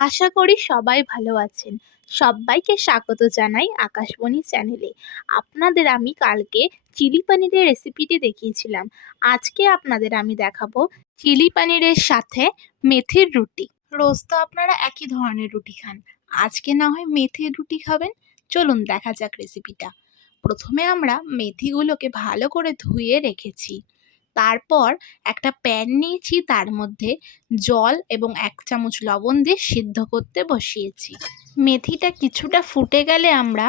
আশা করি সবাই ভালো আছেন। সব্বাইকে স্বাগত জানাই আকাশবাণী চ্যানেলে। আপনাদের আমি কালকে চিলি পানিরের রেসিপিটি দেখিয়েছিলাম। আজকে আপনাদের আমি দেখাবো চিলি পানিরের সাথে মেথির রুটি। রোজ তো আপনারা একই ধরনের রুটি খান। আজকে না হয় মেথির রুটি খাবেন? চলুন দেখা যাক রেসিপিটা। প্রথমে আমরা মেথিগুলোকে ভালো করে ধুয়ে রেখেছি। তারপর একটা প্যান নিয়েছি, তার মধ্যে জল এবং ১ চামচ লবণ দিয়ে সিদ্ধ করতে বসিয়েছি। মেথিটা কিছুটা ফুটে গেলে আমরা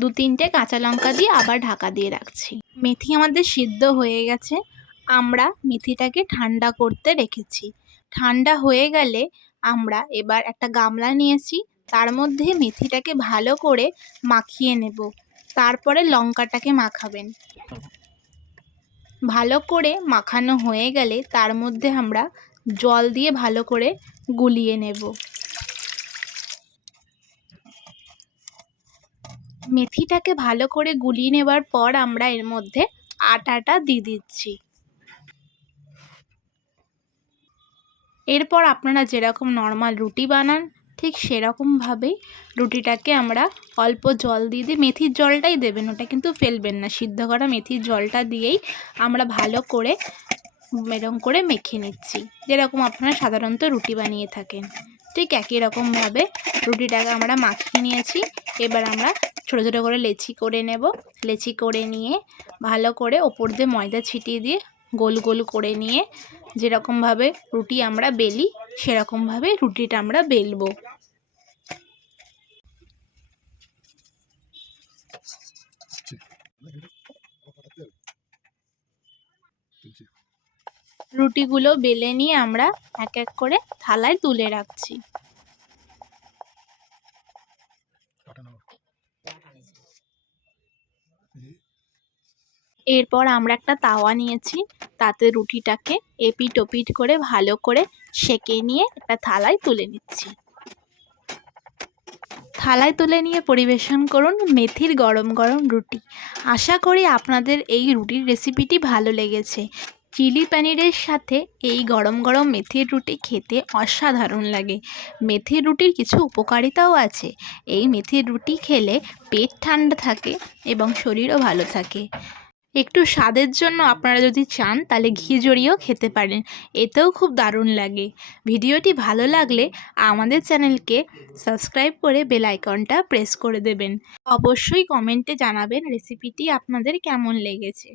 ২-৩টে কাঁচা লঙ্কা দিয়ে আবার ঢাকা দিয়ে রাখছি। মেথি আমাদের সিদ্ধ হয়ে গেছে। আমরা মেথিটাকে ঠান্ডা করতে রেখেছি। ঠান্ডা হয়ে গেলে আমরা এবার একটা গামলা নিয়েছি, তার মধ্যে মেথিটাকে ভালো করে মাখিয়ে নেব। তারপরে লঙ্কাটাকে মাখাবেন। ভালো করে মাখানো হয়ে গেলে তার মধ্যে আমরা জল দিয়ে ভালো করে গুলিয়ে নেব। মেথিটাকে ভালো করে গুলিয়ে নেবার পর আমরা এর মধ্যে আটাটা দিয়ে দিচ্ছি। এরপর আপনারা যেরকম নর্মাল রুটি বানান ঠিক সেরকমভাবেই রুটিটাকে আমরা অল্প জল দিয়ে মেথির জলটাই দেবেন, ওটা কিন্তু ফেলবেন না। সিদ্ধ করা মেথির জলটা দিয়েই আমরা ভালো করে এরকম করে মেখে নিচ্ছি, যেরকম আপনারা সাধারণত রুটি বানিয়ে থাকেন। ঠিক একই রকমভাবে রুটিটাকে আমরা মাখিয়ে নিয়েছি। এবার আমরা ছোটো ছোটো করে লেচি করে নেব। লেচি করে নিয়ে ভালো করে ওপর দিয়ে ময়দা ছিটিয়ে দিয়ে গোল গোল করে নিয়ে যেরকমভাবে রুটি আমরা বেলি সেরকমভাবে রুটিটা আমরা বেলবো। রুটিগুলো বেলে নিয়ে আমরা এক এক করে থালায় তুলে রাখছি। এরপর আমরা একটা তাওয়া নিয়েছি, তাতে রুটিটাকে এপিট ওপিট করে ভালো করে সেঁকে নিয়ে একটা থালায় তুলে নিচ্ছি। থালায় তুলে নিয়ে পরিবেশন করুন মেথির গরম গরম রুটি। আশা করি আপনাদের এই রুটির রেসিপিটি ভালো লেগেছে। চিলি পনিরের সাথে এই গরম গরম মেথির রুটি খেতে অসাধারণ লাগে। মেথির রুটির কিছু উপকারিতাও আছে। এই মেথির রুটি খেলে পেট ঠান্ডা থাকে এবং শরীরও ভালো থাকে। একটু স্বাদের জন্য আপনারা যদি চান তাহলে ঘি জড়িয়েও খেতে পারেন, এতেও খুব দারুণ লাগে। ভিডিওটি ভালো লাগলে আমাদের চ্যানেলকে সাবস্ক্রাইব করে বেল আইকনটা প্রেস করে দেবেন। অবশ্যই কমেন্টে জানাবেন রেসিপিটি আপনাদের কেমন লেগেছে।